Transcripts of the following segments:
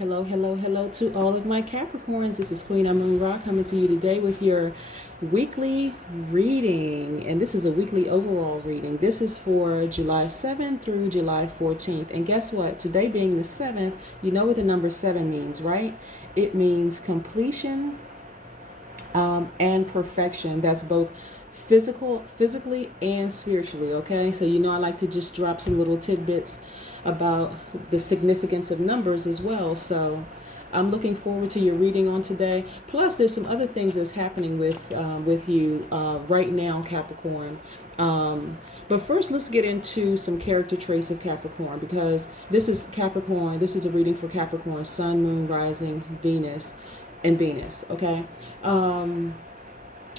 Hello, hello, hello to all of my Capricorns. This is Queen Amun Ra coming to you today with your weekly reading. And this is a weekly overall reading. This is for July 7th through July 14th. And guess what? Today being the 7th, you know what the number 7 means, right? It means completion and perfection. That's both physically and spiritually, okay? So I like to just drop some little tidbits about the significance of numbers as well. So I'm looking forward to your reading on today. Plus, there's some other things that's happening with you right now, Capricorn. But first, let's get into some character traits of Capricorn, because this is Capricorn. This is a reading for Capricorn, Sun, Moon, Rising, Venus, and Venus. Okay.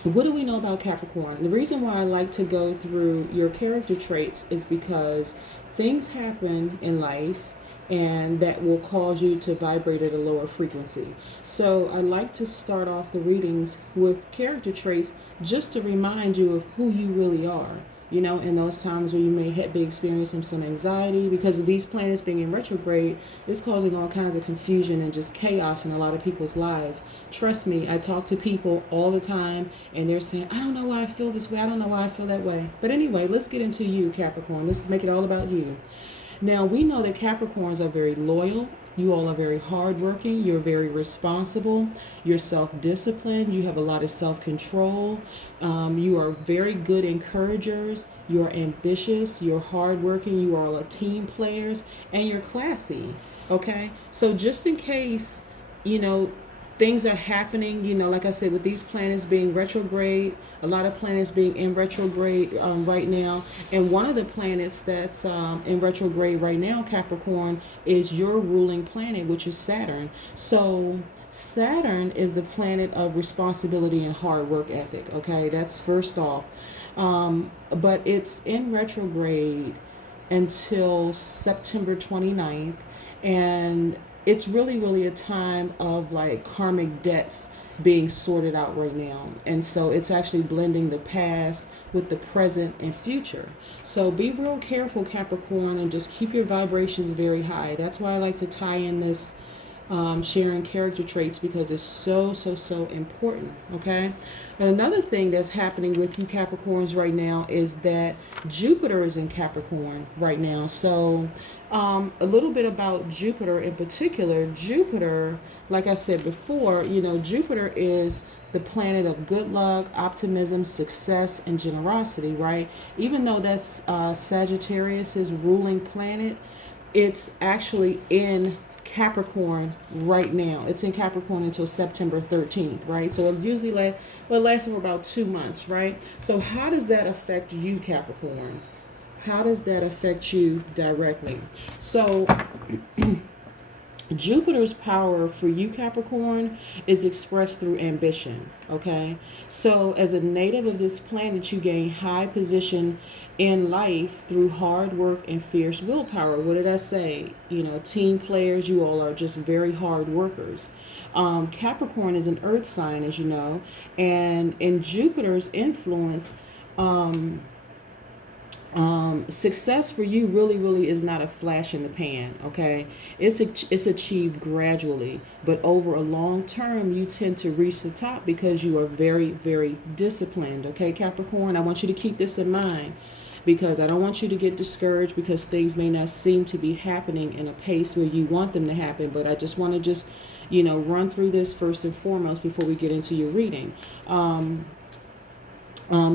What do we know about Capricorn? The reason why I like to go through your character traits is because things happen in life and that will cause you to vibrate at a lower frequency. So I like to start off the readings with character traits just to remind you of who you really are. In those times where you may be experiencing some anxiety because of these planets being in retrograde, it's causing all kinds of confusion and just chaos in a lot of people's lives. Trust me, I talk to people all the time and they're saying, I don't know why I feel this way. I don't know why I feel that way. But anyway, let's get into you, Capricorn. Let's make it all about you. Now, we know that Capricorns are very loyal. You all are very hardworking. You're very responsible. You're self-disciplined. You have a lot of self-control. You are very good encouragers. You're ambitious. You're hardworking. You are all team players. And you're classy. Okay? So just in case, things are happening, like I said, with these planets being retrograde, a lot of planets being in retrograde right now. And one of the planets that's in retrograde right now, Capricorn, is your ruling planet, which is Saturn. So Saturn is the planet of responsibility and hard work ethic. Okay, that's first off. But it's in retrograde until September 29th. And it's really a time of like karmic debts being sorted out right now. And so it's actually blending the past with the present and future. So be real careful, Capricorn, and just keep your vibrations very high. That's why I like to tie in this sharing character traits, because it's so important. Okay. And another thing that's happening with you Capricorns right now is that Jupiter is in Capricorn right now. So a little bit about Jupiter in particular. Jupiter, like I said before, Jupiter is the planet of good luck, optimism, success, and generosity, right? Even though that's Sagittarius's ruling planet, it's actually in Capricorn right now. It's in Capricorn until September 13th, right? So it usually lasts for about 2 months, right? So how does that affect you, Capricorn? How does that affect you directly? So Jupiter's power for you, Capricorn, is expressed through ambition, okay? So as a native of this planet, you gain high position in life through hard work and fierce willpower. What did I say? Team players, you all are just very hard workers. Capricorn is an earth sign, as you know, and in Jupiter's influence, success for you really is not a flash in the pan. Okay, it's achieved gradually, but over a long term you tend to reach the top because you are very disciplined. Okay, Capricorn, I want you to keep this in mind, because I don't want you to get discouraged because things may not seem to be happening in a pace where you want them to happen. But I just want to run through this first and foremost before we get into your reading.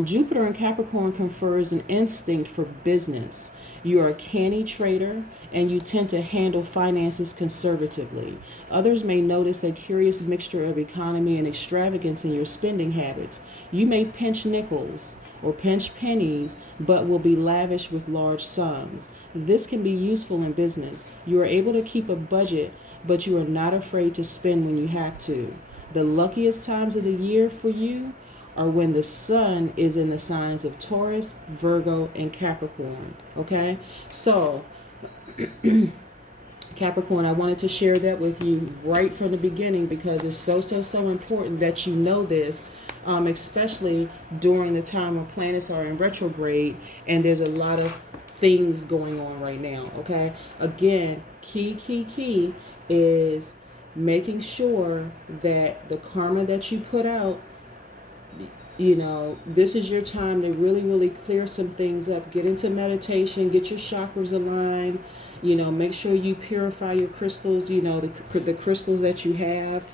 Jupiter in Capricorn confers an instinct for business. You are a canny trader and you tend to handle finances conservatively. Others may notice a curious mixture of economy and extravagance in your spending habits. You may pinch nickels or pinch pennies, but will be lavish with large sums. This can be useful in business. You are able to keep a budget, but you are not afraid to spend when you have to. The luckiest times of the year for you are when the sun is in the signs of Taurus, Virgo, and Capricorn. Okay? So, Capricorn, I wanted to share that with you right from the beginning because it's so important that you know this, especially during the time when planets are in retrograde and there's a lot of things going on right now. Okay? Again, key is making sure that the karma that you put out, this is your time to really, really clear some things up. Get into meditation, get your chakras aligned, make sure you purify your crystals, the crystals that you have.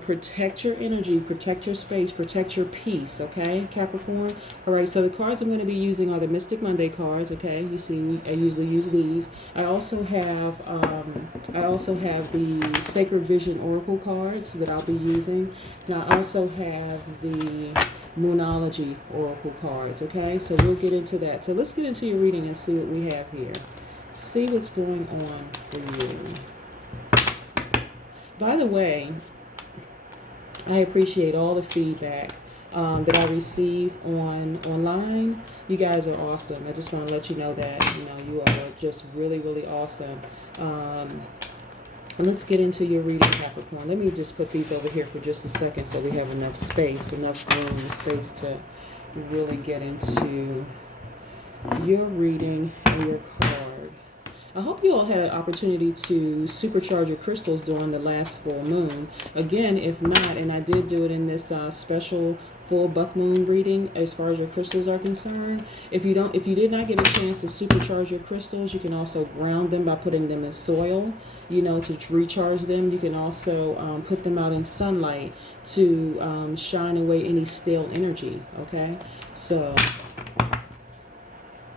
Protect your energy, protect your space, protect your peace, okay, Capricorn? All right, so the cards I'm going to be using are the Mystic Monday cards, okay? You see, I usually use these. I also have the Sacred Vision Oracle cards that I'll be using. And I also have the Moonology Oracle cards, okay? So we'll get into that. So let's get into your reading and see what we have here. See what's going on for you. By the way, I appreciate all the feedback that I receive online. You guys are awesome. I just want to let you know that, you are just really, really awesome. Let's get into your reading, Capricorn. Let me just put these over here for just a second so we have enough space, enough room and space to really get into your reading and your card. I hope you all had an opportunity to supercharge your crystals during the last full moon. Again, if not, and I did do it in this special full buck moon reading as far as your crystals are concerned. If you did not get a chance to supercharge your crystals, you can also ground them by putting them in soil, to recharge them. You can also put them out in sunlight to shine away any stale energy, okay? So,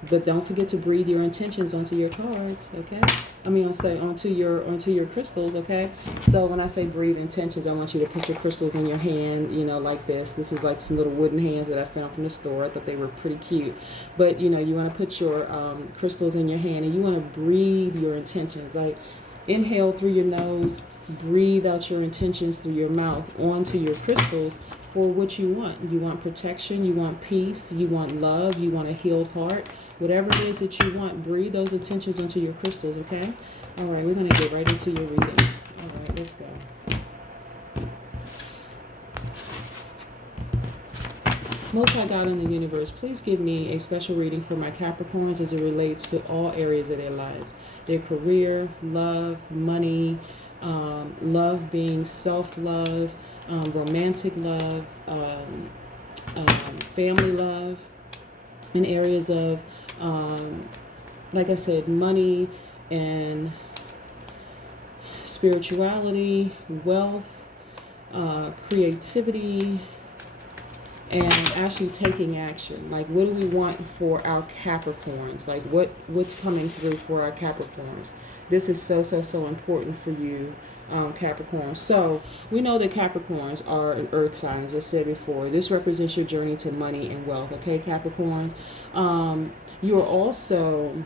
but don't forget to breathe your intentions onto your cards, okay? Onto your crystals, okay? So when I say breathe intentions, I want you to put your crystals in your hand, like this. This is like some little wooden hands that I found from the store. I thought they were pretty cute. But, you want to put your crystals in your hand, and you want to breathe your intentions. Like, inhale through your nose, breathe out your intentions through your mouth onto your crystals for what you want. You want protection, you want peace, you want love, you want a healed heart. Whatever it is that you want, breathe those intentions into your crystals, okay? All right, we're going to get right into your reading. All right, let's go. Most High God in the universe, please give me a special reading for my Capricorns as it relates to all areas of their lives. Their career, love, money, love being self-love, romantic love, family love, in areas of, like I said, money and spirituality, wealth, creativity, and actually taking action. Like, what do we want for our Capricorns? Like, what's coming through for our Capricorns? This is so important for you, Capricorn. So we know that Capricorns are an earth sign, as I said before. This represents your journey to money and wealth, okay, Capricorns? You're also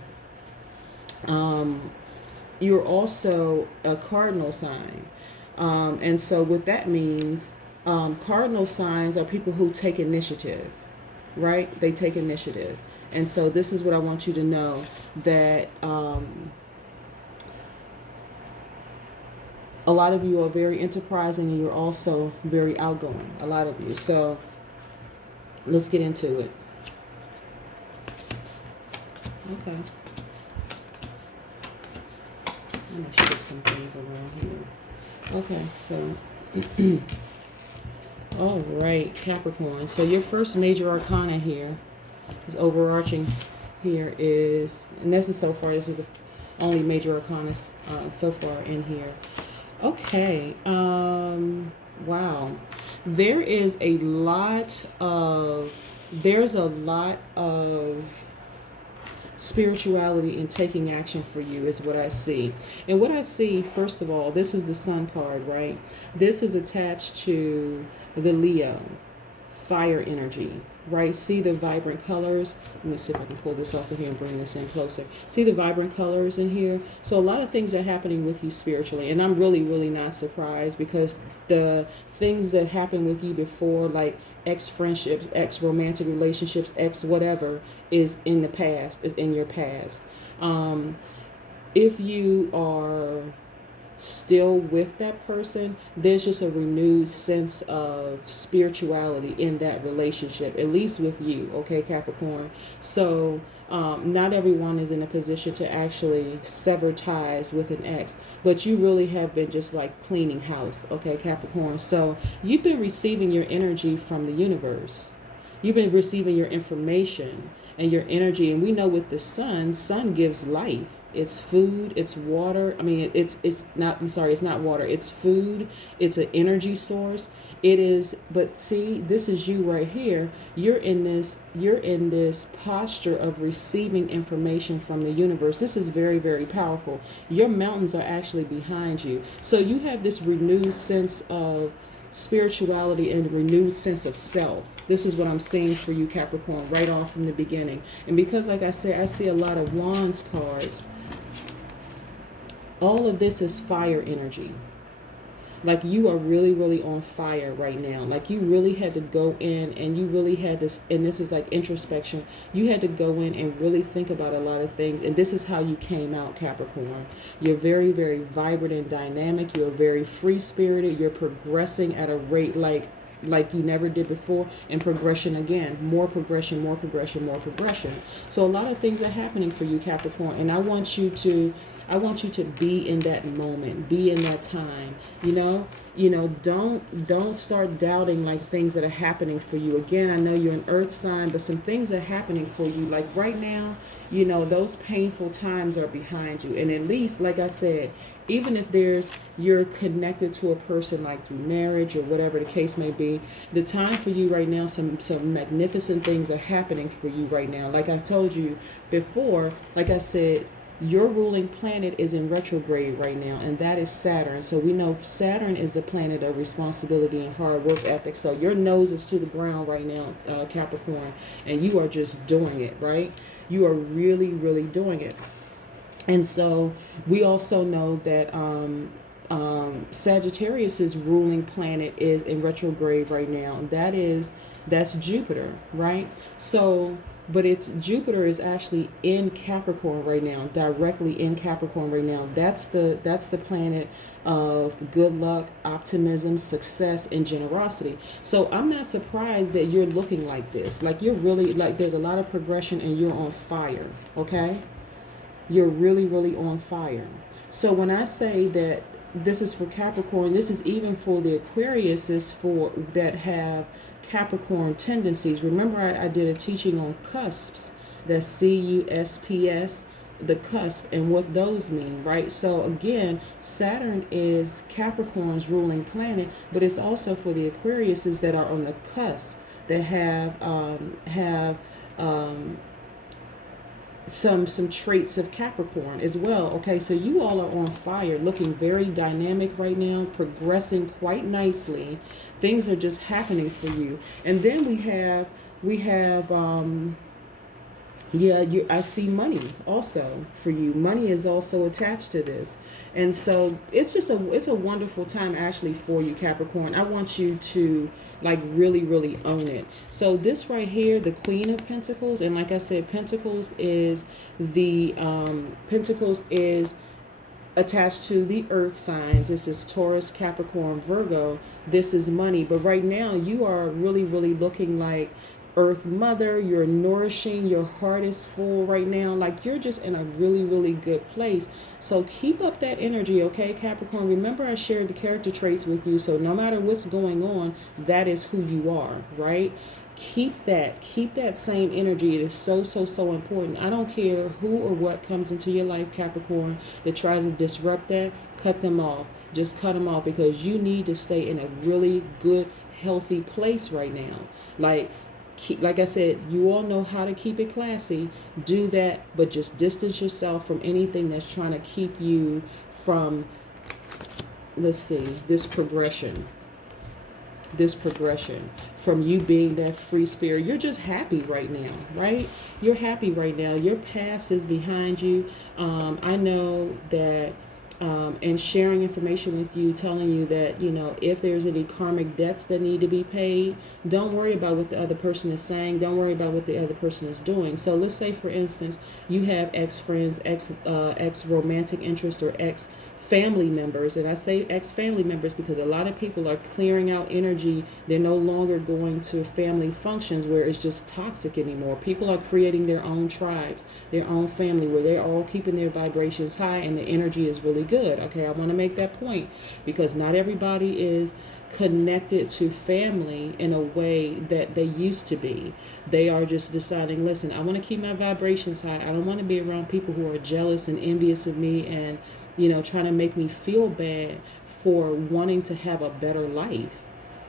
a cardinal sign. And so what that means, cardinal signs are people who take initiative, right? They take initiative. And so this is what I want you to know, that a lot of you are very enterprising, and you're also very outgoing, a lot of you. So let's get into it. Okay. I'm going to shift some things around here. Okay, so all right, Capricorn. So your first major arcana here is overarching here is, and this is so far, this is the only major arcana so far in here. Okay, wow. There's a lot of spirituality in taking action for you is what I see. And what I see, first of all, this is the Sun card, right? This is attached to the Leo, fire energy, right? See the vibrant colors? Let me see if I can pull this off of here and bring this in closer. See the vibrant colors in here? So a lot of things are happening with you spiritually, and I'm really not surprised, because the things that happened with you before, like ex-friendships, ex-romantic relationships, ex-whatever, is in the past, is in your past. If you are still with that person, there's just a renewed sense of spirituality in that relationship, at least with you, okay, Capricorn? So, not everyone is in a position to actually sever ties with an ex, but you really have been just like cleaning house, okay, Capricorn? So, you've been receiving your energy from the universe. You've been receiving your information and your energy, and we know with the sun gives life. It's food, it's water. I mean, it's not, I'm sorry, it's not water, it's food, it's an energy source. It is, but see, this is you right here. You're in this posture of receiving information from the universe. This is very, very powerful. Your mountains are actually behind you. So you have this renewed sense of spirituality and a renewed sense of self. This is what I'm seeing for you, Capricorn, right off from the beginning. And because, like I said, I see a lot of wands cards, all of this is fire energy. Like you are really, really on fire right now. Like you really had to go in and you really had to, and this is like introspection, you had to go in and really think about a lot of things. And this is how you came out, Capricorn. You're very, very vibrant and dynamic. You're very free spirited. You're progressing at a rate like you never did before, and progression again, more progression, more progression, more progression. So a lot of things are happening for you, Capricorn, and I want you to be in that moment, be in that time. Don't start doubting like things that are happening for you. Again, I know you're an earth sign, but some things are happening for you. Like right now, those painful times are behind you. And at least, like I said, even if you're connected to a person like through marriage or whatever the case may be, the time for you right now, some magnificent things are happening for you right now. Like I told you before, like I said, your ruling planet is in retrograde right now, and that is Saturn. So we know Saturn is the planet of responsibility and hard work ethic. So your nose is to the ground right now, Capricorn, and you are just doing it, right? You are really, really doing it. And so we also know that Sagittarius's ruling planet is in retrograde right now. That's Jupiter, right? So, but it's Jupiter is actually in Capricorn right now, directly in Capricorn right now. That's the planet of good luck, optimism, success, and generosity. So I'm not surprised that you're looking like this. Like you're really like there's a lot of progression and you're on fire, okay? You're really, really on fire. So when I say that this is for Capricorn, this is even for the Aquariuses that have Capricorn tendencies. Remember, I did a teaching on cusps. That's CUSPS, the cusp, and what those mean, right? So again, Saturn is Capricorn's ruling planet, but it's also for the Aquariuses that are on the cusp, that have some traits of Capricorn as well. Okay, so you all are on fire, looking very dynamic right now, progressing quite nicely. Things are just happening for you. And then we have I see money also for you. Money is also attached to this. And so it's a wonderful time actually for you, Capricorn. I want you to like really, really own it. So this right here, the Queen of Pentacles, and like I said, Pentacles is attached to the earth signs. This is Taurus, Capricorn, Virgo. This is money. But right now you are really, really looking like Earth Mother. You're nourishing, your heart is full right now. Like you're just in a really, really good place. So keep up that energy, okay, Capricorn? Remember I shared the character traits with you. So no matter what's going on, that is who you are, right? Keep that same energy. It is so, so, so important. I don't care who or what comes into your life, Capricorn, that tries to disrupt that. Cut them off. Just cut them off, because you need to stay in a really good, healthy place right now. Like I said, you all know how to keep it classy. Do that, but just distance yourself from anything that's trying to keep you from, this progression, from you being that free spirit. You're just happy right now, right? You're happy right now. Your past is behind you. I know that and sharing information with you, telling you that, if there's any karmic debts that need to be paid, don't worry about what the other person is saying. Don't worry about what the other person is doing. So let's say, for instance, you have ex-friends, ex-romantic interests, or family members, and I say ex-family members because a lot of people are clearing out energy. They're no longer going to family functions where it's just toxic anymore. People are creating their own tribes, their own family, where they're all keeping their vibrations high and the energy is really good. Okay, I want to make that point because not everybody is connected to family in a way that they used to be. They are just deciding, listen, I want to keep my vibrations high. I don't want to be around people who are jealous and envious of me and, trying to make me feel bad for wanting to have a better life,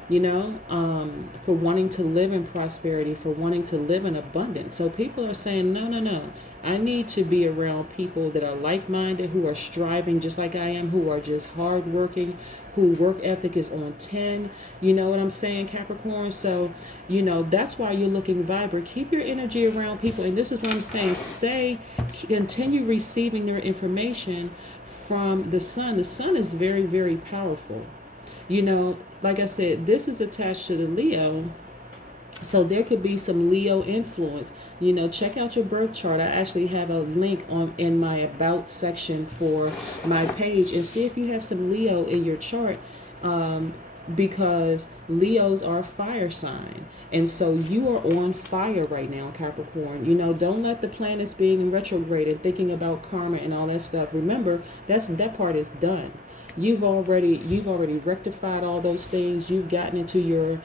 for wanting to live in prosperity, for wanting to live in abundance. So people are saying, no, no, no. I need to be around people that are like-minded, who are striving just like I am, who are just hardworking, who work ethic is on 10. You know what I'm saying, Capricorn? So, that's why you're looking vibrant. Keep your energy around people. And this is what I'm saying. Continue receiving their information from the sun. The sun is very, very powerful. Like I said, this is attached to the Leo. So there could be some Leo influence. Check out your birth chart. I actually have a link in my about section for my page, and see if you have some Leo in your chart, because Leos are a fire sign. And so you are on fire right now, Capricorn. Don't let the planets being in retrograde and thinking about karma and all that stuff. Remember, that part is done. You've already rectified all those things. You've gotten into your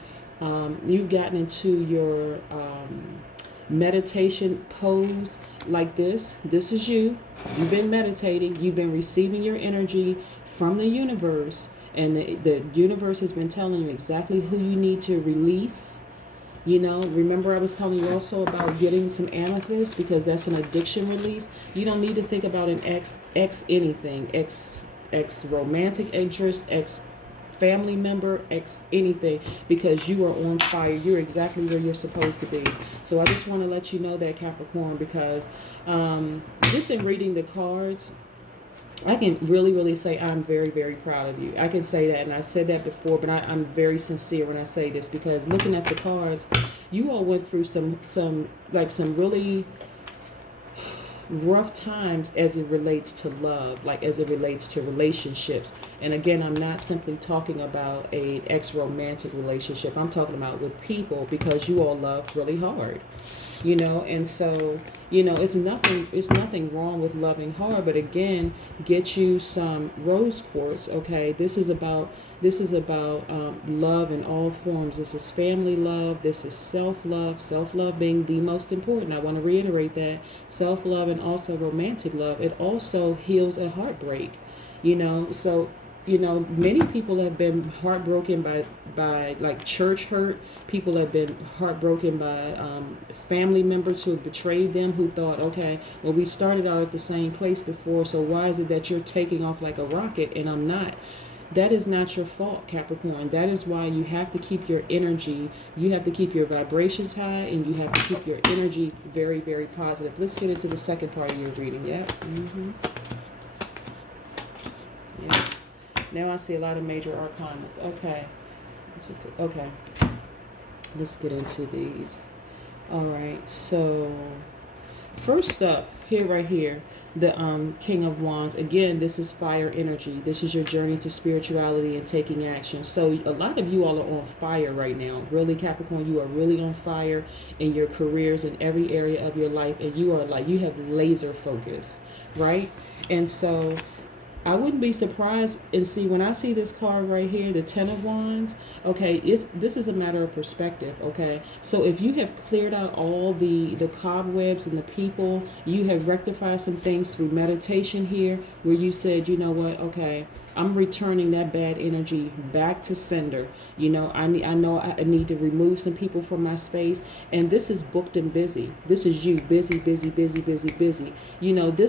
meditation pose like this. This is you. You've been meditating. You've been receiving your energy from the universe, and the universe has been telling you exactly who you need to release. Remember I was telling you also about getting some amethyst, because that's an addiction release. You don't need to think about an ex anything, ex romantic interest, ex family member, ex anything, because you are on fire. You're exactly where you're supposed to be. So I just want to let you know that, Capricorn, because just in reading the cards, I can really, really say I'm very, very proud of you. I can say that, and I said that before, but I'm very sincere when I say this, because looking at the cards, you all went through some really rough times as it relates to love, like as it relates to relationships. And again, I'm not simply talking about an ex-romantic relationship. I'm talking about with people, because you all love really hard, and so, it's nothing wrong with loving hard, but again, get you some rose quartz. Okay, this is about love in all forms. This is family love. This is self-love being the most important. I want to reiterate that. Self-love and also romantic love. It also heals a heartbreak, so many people have been heartbroken by like church hurt. People have been heartbroken by family members who betrayed them, who thought, okay, well, we started out at the same place before, so why is it that you're taking off like a rocket and I'm not? That is not your fault, Capricorn. That is why you have to keep your energy, you have to keep your vibrations high, and you have to keep your energy very, very positive. Let's get into the second part of your reading. Yeah. Yeah. Now I see a lot of major arcanas. Okay. Let's get into these. All right. So first up, right here, the King of Wands. Again, this is fire energy. This is your journey to spirituality and taking action. So a lot of you all are on fire right now. Really, Capricorn, you are really on fire in your careers, in every area of your life, and you have laser focus, right? And so I wouldn't be surprised, and see, when I see this card right here, the Ten of Wands, okay, this is a matter of perspective, okay? So if you have cleared out all the cobwebs and the people, you have rectified some things through meditation here, where you said, you know what, okay, I'm returning that bad energy back to sender. I need to remove some people from my space. And this is booked and busy. This is you busy. This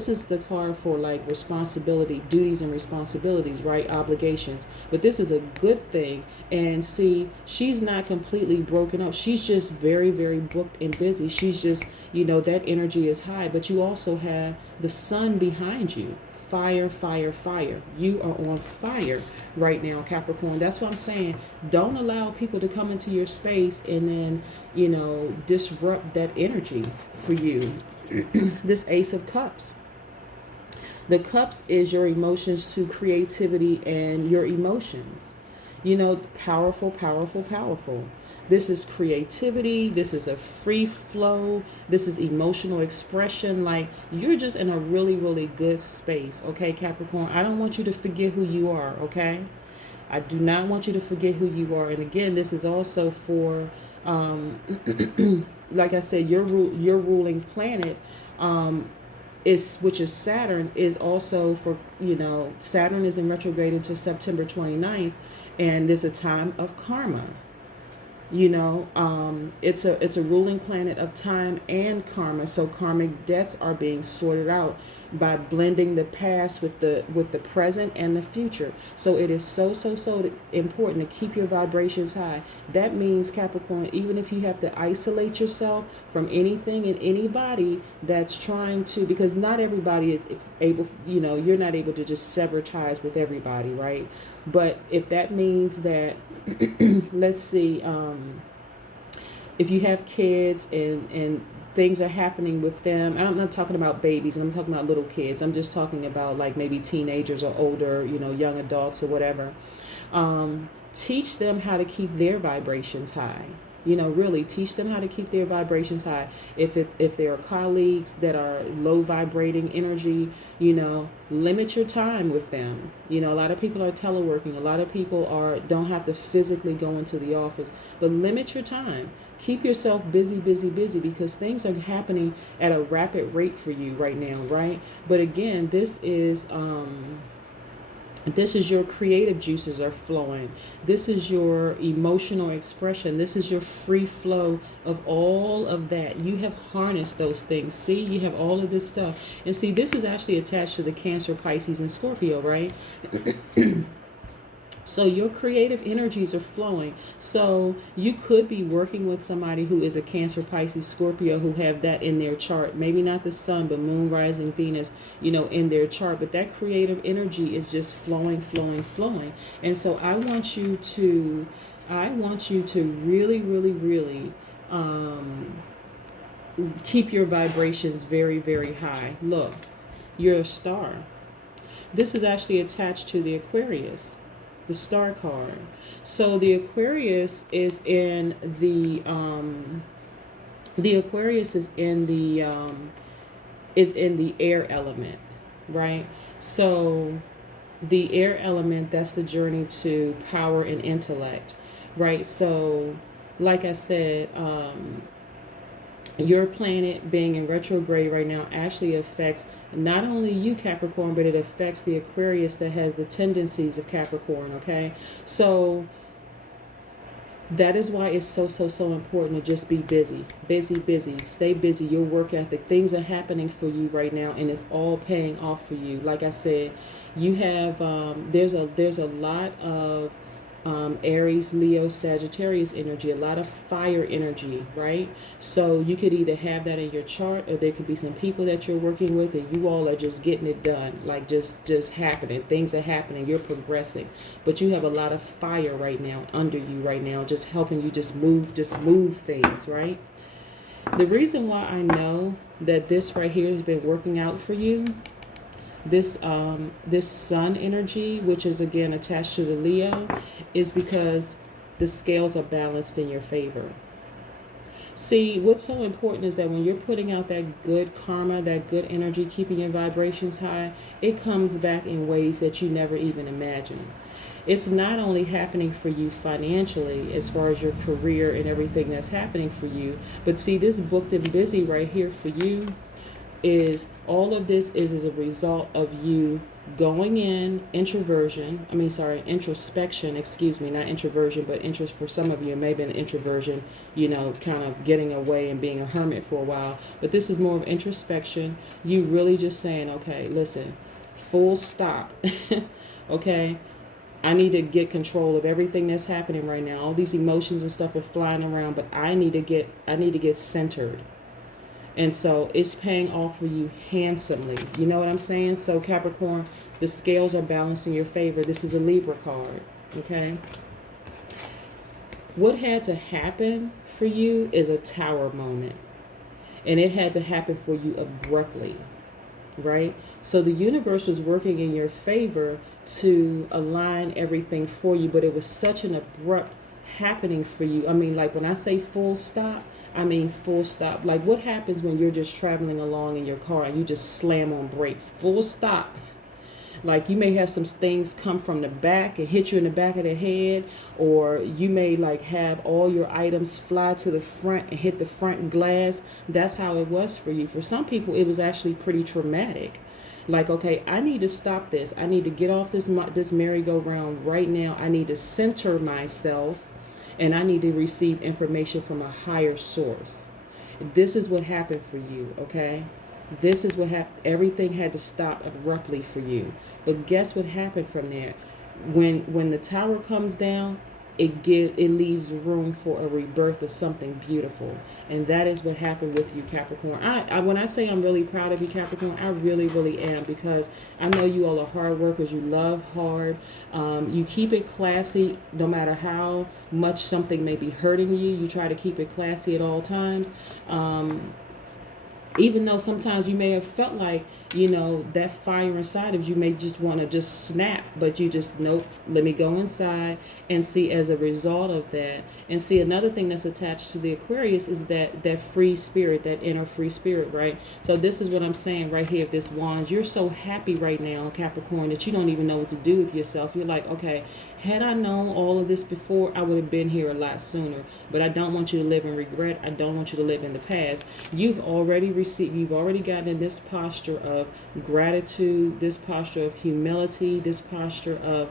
is the card for like responsibility, duties and responsibilities, right? Obligations. But this is a good thing. And see, she's not completely broken up. She's just very, very booked and busy. She's just, that energy is high. But you also have the sun behind you. Fire. You are on fire right now, Capricorn. That's what I'm saying. Don't allow people to come into your space and then, disrupt that energy for you. This Ace of Cups. The cups is your emotions to creativity and your emotions. You know, powerful, powerful, powerful. This is creativity. This is a free flow. This is emotional expression. Like, you're just in a really, really good space. Okay, Capricorn? I don't want you to forget who you are. Okay? I do not want you to forget who you are. And again, this is also for, like I said, your ruling planet, is, which is Saturn, is also for, Saturn is in retrograde until September 29th, and there's a time of karma. It's a ruling planet of time and karma. So karmic debts are being sorted out by blending the past with the present and the future. So it is so important to keep your vibrations high. That means, Capricorn, even if you have to isolate yourself from anything and anybody that's trying to, because not everybody is able, you're not able to just sever ties with everybody, right? But if that means that, let's see, if you have kids and things are happening with them, I'm not talking about babies, I'm talking about little kids. I'm just talking about like maybe teenagers or older, young adults or whatever. Teach them how to keep their vibrations high. Really teach them how to keep their vibrations high. If there are colleagues that are low vibrating energy, limit your time with them. A lot of people are teleworking. A lot of people don't have to physically go into the office, but limit your time. Keep yourself busy, because things are happening at a rapid rate for you right now, right? But again, this is your creative juices are flowing. This is your emotional expression. This is your free flow of all of that. You have harnessed those things. See, you have all of this stuff. And see, this is actually attached to the Cancer, Pisces, and Scorpio, right? So your creative energies are flowing. So you could be working with somebody who is a Cancer, Pisces, Scorpio, who have that in their chart. Maybe not the sun, but moon, rising, Venus, in their chart. But that creative energy is just flowing. And so I want you to really, really, really keep your vibrations very, very high. Look, you're a star. This is actually attached to the Aquarius, the star card. So the Aquarius is in the Aquarius is in the air element, right? So the air element, that's the journey to power and intellect, right? So like I said, your planet being in retrograde right now actually affects not only you, Capricorn, but it affects the Aquarius that has the tendencies of Capricorn, okay? So that is why it's so important to just be busy. Stay busy. Your work ethic, things are happening for you right now, and it's all paying off for you. Like I said, you have there's a lot of Aries, Leo, Sagittarius energy, a lot of fire energy, right? So you could either have that in your chart, or there could be some people that you're working with and you all are just getting it done, like just happening. Things are happening, you're progressing, but you have a lot of fire right now under you right now, just helping you just move things, right? The reason why I know that this right here has been working out for you, this sun energy, which is again attached to the Leo, is because the scales are balanced in your favor. See, what's so important is that when you're putting out that good karma, that good energy, keeping your vibrations high, it comes back in ways that you never even imagined. It's not only happening for you financially as far as your career and everything that's happening for you, but see, this booked and busy right here for you is all of this is as a result of you going in introspection, not introversion, but for some of you it may have been an introversion, kind of getting away and being a hermit for a while, but this is more of introspection. You really just saying, okay, listen, full stop. Okay, I need to get control of everything that's happening right now. All these emotions and stuff are flying around, but I need to get centered. And so it's paying off for you handsomely. You know what I'm saying? So Capricorn, the scales are balanced in your favor. This is a Libra card, okay? What had to happen for you is a tower moment. And it had to happen for you abruptly. right? So the universe was working in your favor to align everything for you, but it was such an abrupt happening for you. I mean, like when I say full stop, I mean full stop. Like what happens when you're just traveling along in your car and you just slam on brakes? Full stop. Like you may have some things come from the back and hit you in the back of the head, or you may like have all your items fly to the front and hit the front glass. That's how it was for you. For some people, it was actually pretty traumatic. Like, okay, I need to stop this. I need to get off this merry-go-round right now. I need to center myself, and I need to receive information from a higher source. This is what happened for you, okay? This is what happened. Everything had to stop abruptly for you. But guess what happened from there? When the tower comes down, it leaves room for a rebirth of something beautiful. And that is what happened with you, Capricorn. I when I say I'm really proud of you, Capricorn, I really, really am, because I know you all are hard workers. You love hard. You keep it classy no matter how much something may be hurting you. You try to keep it classy at all times. Even though sometimes you may have felt like, that fire inside of you may just want to just snap, but you just, nope, let me go inside and see as a result of that. And see, another thing that's attached to the Aquarius is that free spirit, that inner free spirit, right? So this is what I'm saying right here, this wand. You're so happy right now, Capricorn, that you don't even know what to do with yourself. You're like, okay, had I known all of this before, I would have been here a lot sooner. But I don't want you to live in regret. I don't want you to live in the past. You've already gotten in this posture of gratitude, this posture of humility, this posture of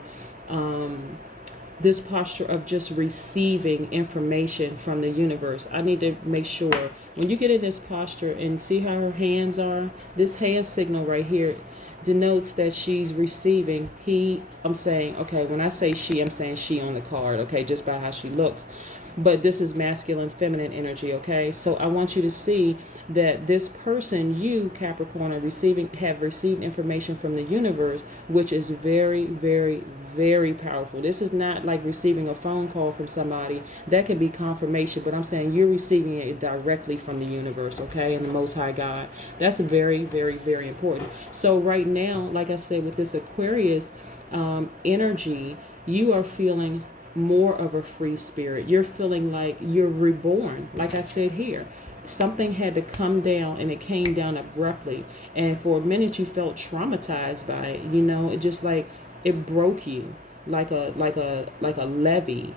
just receiving information from the universe. I need to make sure when you get in this posture and see how her hands are, this hand signal right here denotes that she's receiving. I'm saying, okay, when I say she, I'm saying she on the card, okay, just by how she looks. But this is masculine, feminine energy, okay? So I want you to see that this person, you, Capricorn, have received information from the universe, which is very, very, very powerful. This is not like receiving a phone call from somebody. That can be confirmation, but I'm saying you're receiving it directly from the universe, okay, and the Most High God. That's very, very, very important. So right now, like I said, with this Aquarius energy, you are feeling more of a free spirit. You're feeling like you're reborn. Like I said here, something had to come down, and it came down abruptly. And for a minute, you felt traumatized by it. It just like it broke you, like a levee.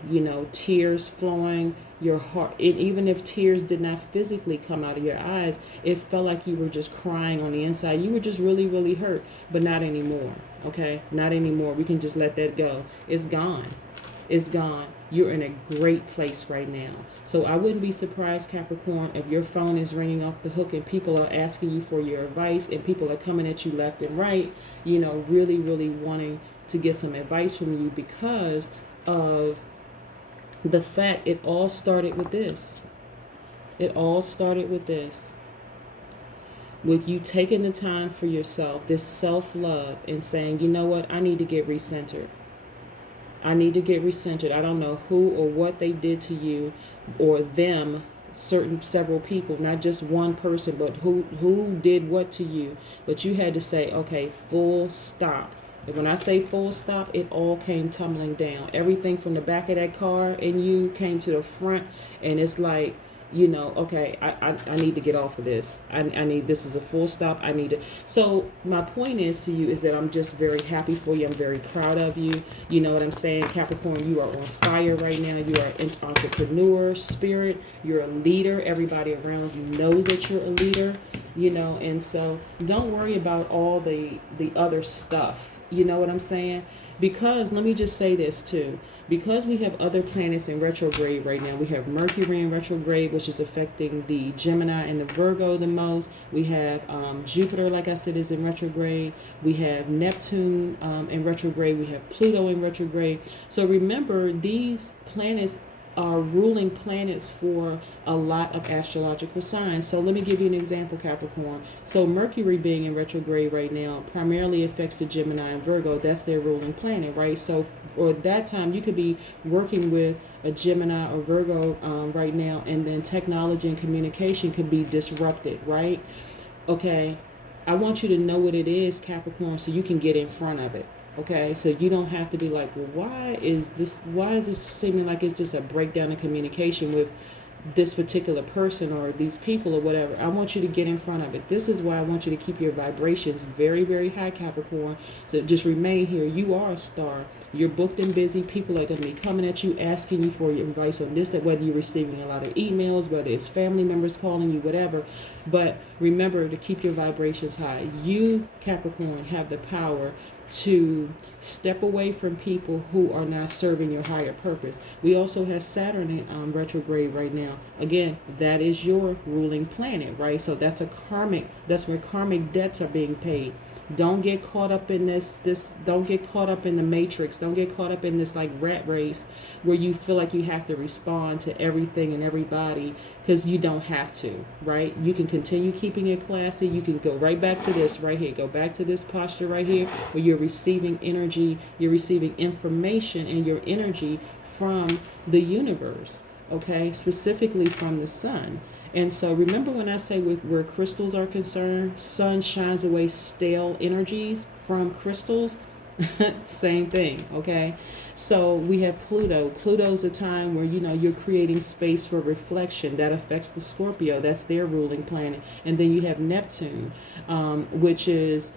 Tears flowing, your heart. Even if tears did not physically come out of your eyes, it felt like you were just crying on the inside. You were just really, really hurt, but not anymore. Okay, not anymore. We can just let that go. It's gone. It's gone. You're in a great place right now. So I wouldn't be surprised, Capricorn, if your phone is ringing off the hook and people are asking you for your advice, and people are coming at you left and right, really, really wanting to get some advice from you, because of the fact it all started with this. It all started with this. With you taking the time for yourself, this self-love, and saying, you know what, I need to get recentered. I need to get recentered. I don't know who or what they did to you, or them, several people, not just one person, but who did what to you. But you had to say, okay, full stop. And when I say full stop, it all came tumbling down. Everything from the back of that car and you came to the front, and it's like, okay, I need to get off of this. This is a full stop. I need to. So my point is to you is that I'm just very happy for you. I'm very proud of you. You know what I'm saying? Capricorn, you are on fire right now. You are an entrepreneur spirit. You're a leader. Everybody around you knows that you're a leader, and so don't worry about all the other stuff. You know what I'm saying? Because let me just say this too. Because we have other planets in retrograde right now, we have Mercury in retrograde, which is affecting the Gemini and the Virgo the most. We have Jupiter, like I said, is in retrograde. We have Neptune in retrograde. We have Pluto in retrograde. So remember, these planets are ruling planets for a lot of astrological signs. So let me give you an example, Capricorn. So Mercury being in retrograde right now primarily affects the Gemini and Virgo. That's their ruling planet, right? So for that time, you could be working with a Gemini or Virgo right now, and then technology and communication could be disrupted, right? Okay. I want you to know what it is, Capricorn, so you can get in front of it. Okay, so you don't have to be like, well, why is this seeming like it's just a breakdown in communication with this particular person or these people or whatever. I want you to get in front of it. This is why I want you to keep your vibrations very, very high, Capricorn. So just remain here. You are a star. You're booked and busy. People are going to be coming at you, asking you for your advice on this, that whether you're receiving a lot of emails, whether it's family members calling you, whatever. But remember to keep your vibrations high. You, Capricorn, have the power to step away from people who are not serving your higher purpose. We also have Saturn in retrograde right now. Again, that is your ruling planet, right? So that's where karmic debts are being paid. Don't get caught up in this don't get caught up in the matrix. Don't get caught up in this like rat race where you feel like you have to respond to everything and everybody, because you don't have to, right? You can continue keeping it classy. You can go right back to this right here. Go back to this posture right here where you're receiving energy, you're receiving information and your energy from the universe, okay? Specifically from the sun. And so remember when I say with where crystals are concerned, sun shines away stale energies from crystals. Same thing, okay? So we have Pluto. Pluto's a time where, you're creating space for reflection. That affects the Scorpio. That's their ruling planet. And then you have Neptune, which is,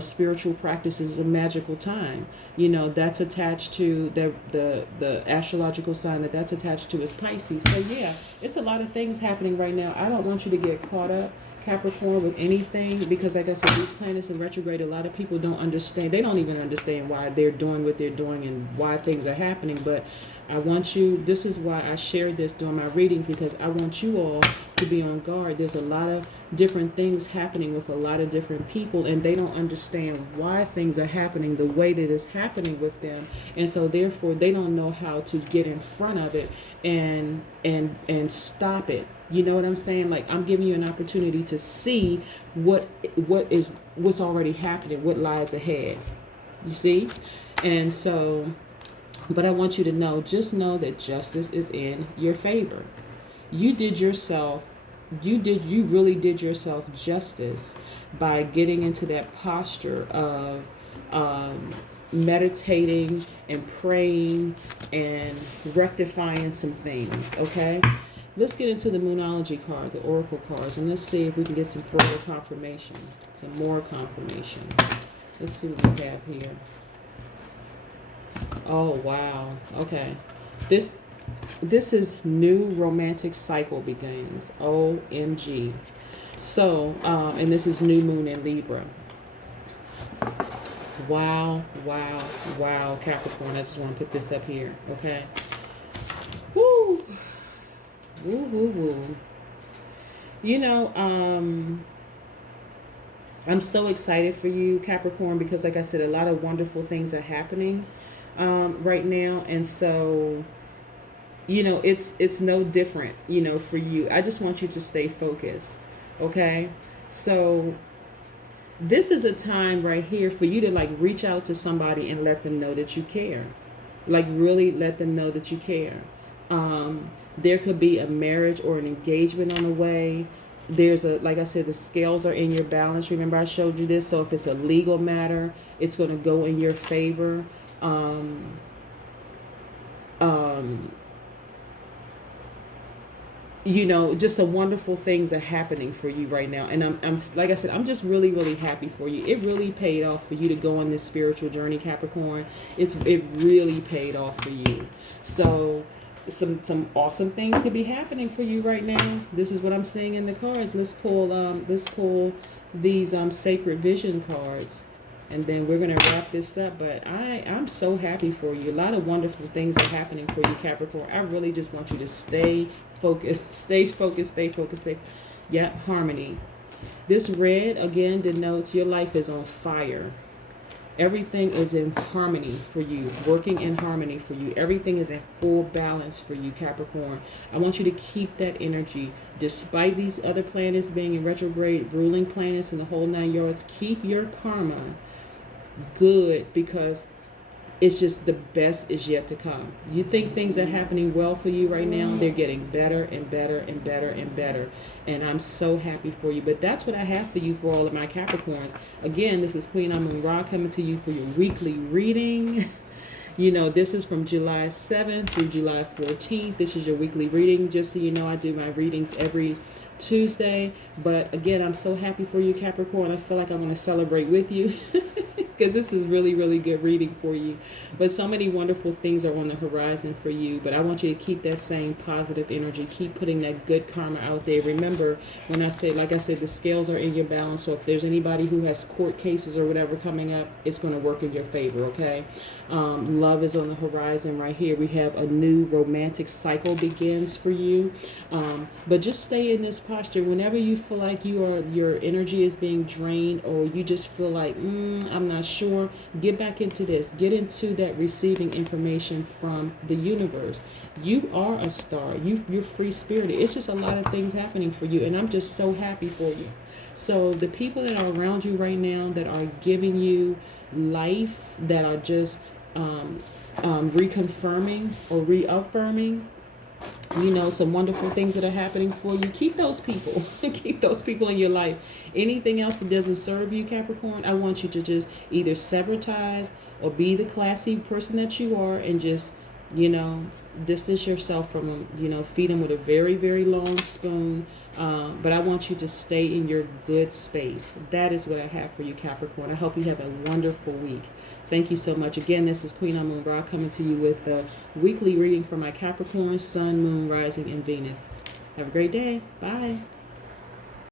spiritual practices, a magical time. That's attached to the astrological sign that's attached to is Pisces. So yeah, it's a lot of things happening right now. I don't want you to get caught up, Capricorn, with anything, because like I said, these planets in retrograde, a lot of people don't understand. They don't even understand why they're doing what they're doing and why things are happening. But I want you, this is why I share this during my readings, because I want you all to be on guard. There's a lot of different things happening with a lot of different people, and they don't understand why things are happening the way that it's happening with them. And so therefore they don't know how to get in front of it and stop it. You know what I'm saying? Like, I'm giving you an opportunity to see what's already happening, what lies ahead. You see? And so, but I want you to just know that justice is in your favor. You really did yourself justice by getting into that posture of meditating and praying and rectifying some things, okay? Let's get into the Moonology cards, the Oracle cards, and let's see if we can get some further confirmation, some more confirmation. Let's see what we have here. Oh, wow. Okay. This is new romantic cycle begins. OMG. So, and this is new moon in Libra. Wow, wow, wow, Capricorn. I just want to put this up here, okay? Woo! Woo, woo, woo. I'm so excited for you, Capricorn, because like I said, a lot of wonderful things are happening right now. And so, it's no different, for you. I just want you to stay focused, okay? So this is a time right here for you to like reach out to somebody and let them know that you care. Like, really let them know that you care. There could be a marriage or an engagement on the way. There's like I said, the scales are in your balance. Remember, I showed you this. So if it's a legal matter, it's going to go in your favor. Just some wonderful things are happening for you right now. And I'm like I said, I'm just really, really happy for you. It really paid off for you to go on this spiritual journey, Capricorn. It really paid off for you. So some awesome things could be happening for you right now. This is what I'm seeing in the cards. Let's pull these sacred vision cards, and then we're gonna wrap this up. But I'm so happy for you. A lot of wonderful things are happening for you, Capricorn. I really just want you to stay focused, stay focused, stay focused, Yep, harmony. This red again denotes your life is on fire. Everything is in harmony for you, working in harmony for you. Everything is in full balance for you, Capricorn. I want you to keep that energy. Despite these other planets being in retrograde, ruling planets and the whole 9 yards, keep your karma good, because It's just the best is yet to come. You think things are happening well for you right now, they're getting better and better and better and better. And I'm so happy for you. But that's what I have for you for all of my Capricorns. Again, this is Queen Amun Ra coming to you for your weekly reading. You know, this is from July 7th through July 14th. This is your weekly reading. Just so you know, I do my readings every Tuesday. But again, I'm so happy for you, Capricorn. I feel like I want to celebrate with you because this is really, really good reading for you. But so many wonderful things are on the horizon for you. But I want you to keep that same positive energy. Keep putting that good karma out there. Remember, when I say, like I said, the scales are in your balance. So if there's anybody who has court cases or whatever coming up, it's going to work in your favor, okay? Love is on the horizon right here. We have a new romantic cycle begins for you. But just stay in this posture. Whenever you feel like your energy is being drained, or you just feel like, I'm not sure, get back into this. Get into that receiving information from the universe. You are a star. You're free-spirited. It's just a lot of things happening for you, and I'm just so happy for you. So the people that are around you right now that are giving you life, that are just reconfirming or reaffirming, you know, some wonderful things that are happening for you. Keep those people. Keep those people in your life. Anything else that doesn't serve you, Capricorn, I want you to just either sever ties or be the classy person that you are, and just, you know, distance yourself from them. You know, feed them with a very, very long spoon. But I want you to stay in your good space. That is what I have for you, Capricorn. I hope you have a wonderful week. Thank you so much. Again, this is Queen Amun Ra coming to you with a weekly reading for my Capricorn, Sun, Moon, Rising, and Venus. Have a great day. Bye.